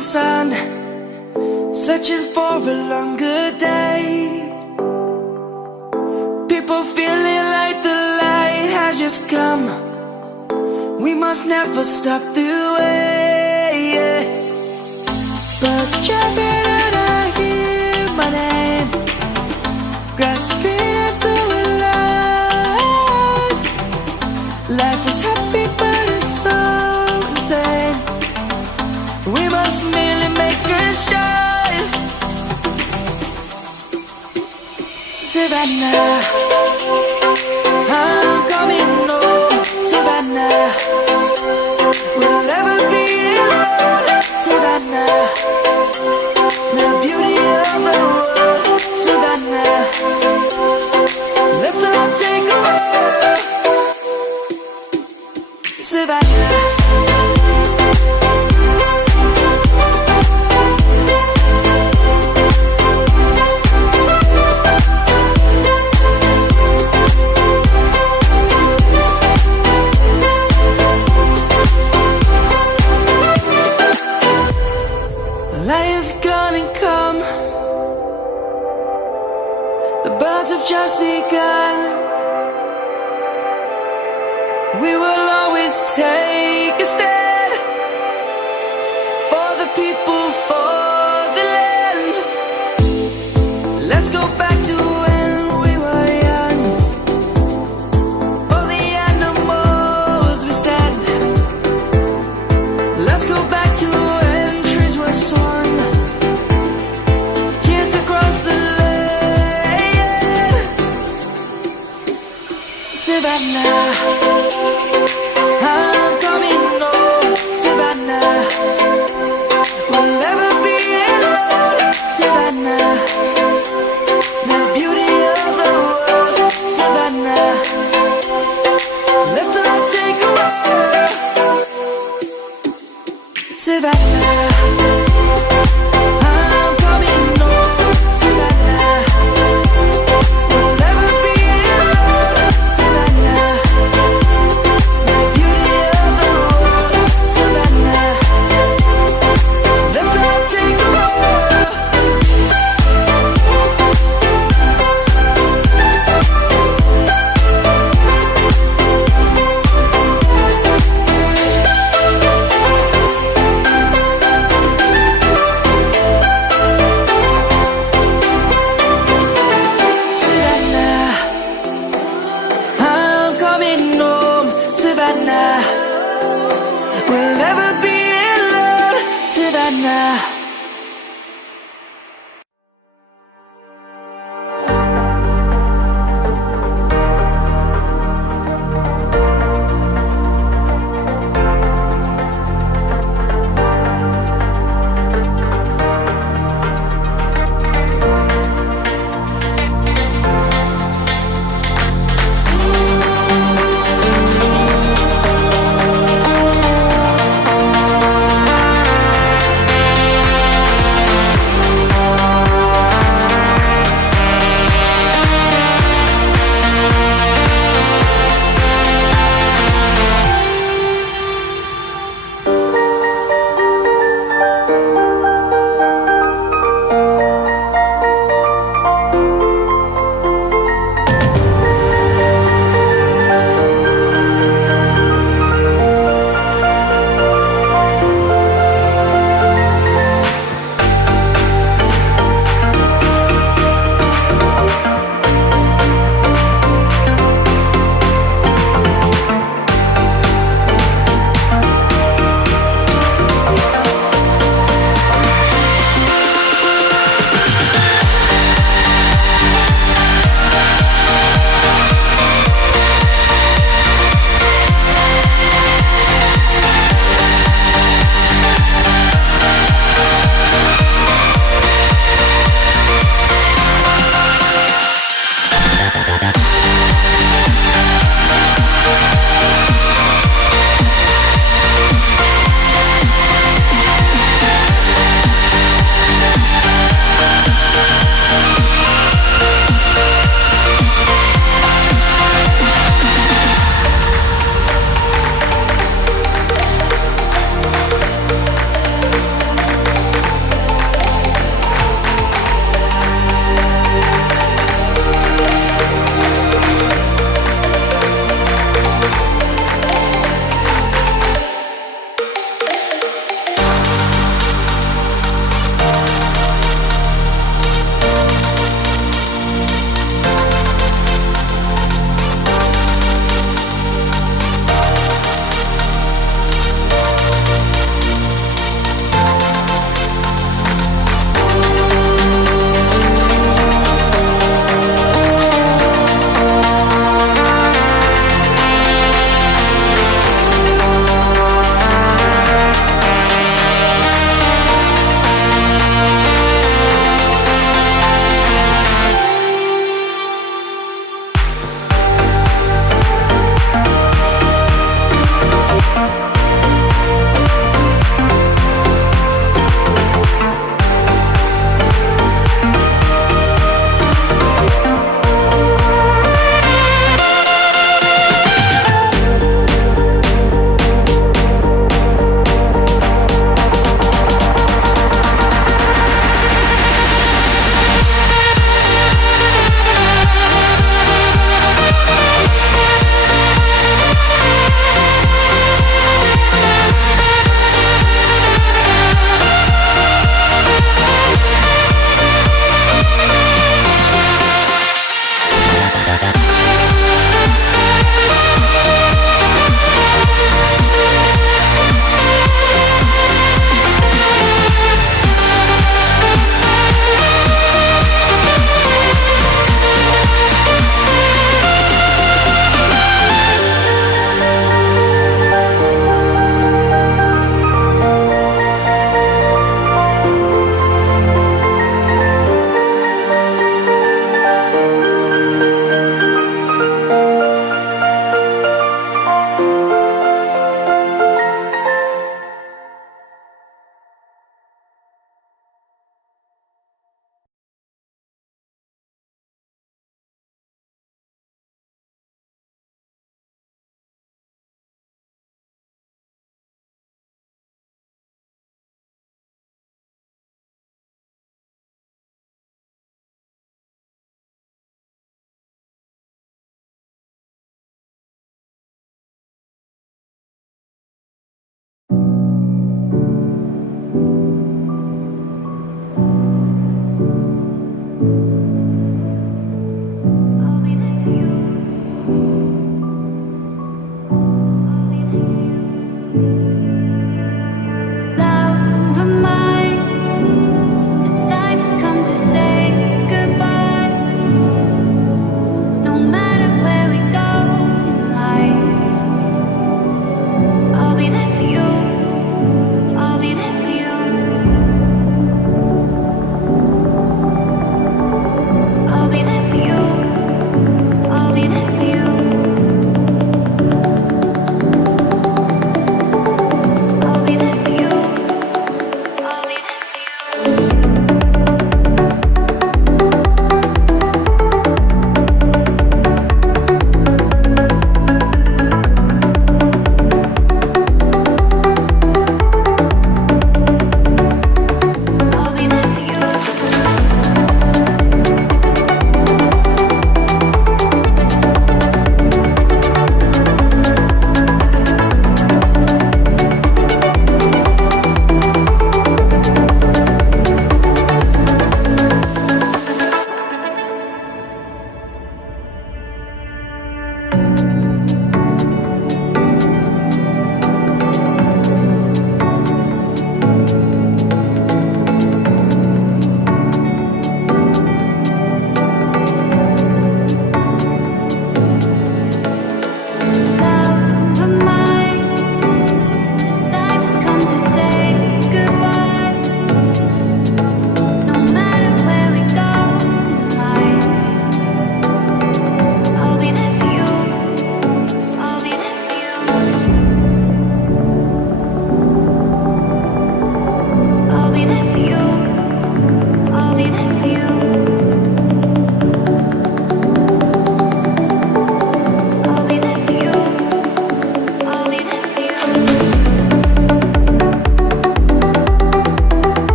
sun, searching for a longer day. People feeling like the light has just come. We must never stop the way. Birds jumping and I hear my name, grasping into a life. Life is happy but it's so insane. We must merely make a start. Savannah, I'm coming home. Savannah, we'll never be alone. Savannah, the beauty of the world. Savannah, let's all take a walk. Savannah. Light is gonna come. The birds have just begun. We will always take a stand for the people, for the land. Let's go back to when we were young. For the animals we stand. Let's go back to when trees were swung. Kids across the land. Savannah, I'm coming home. Savannah, we'll never be alone. Savannah, the beauty of the world. Savannah, let's all take a walk. Savannah, I'm coming home. Savannah, we'll never be alone. Savannah, the beauty of the world. Savannah, let's all take a walk. Savannah, I'm coming home. Savannah, we'll never be alone. Savannah.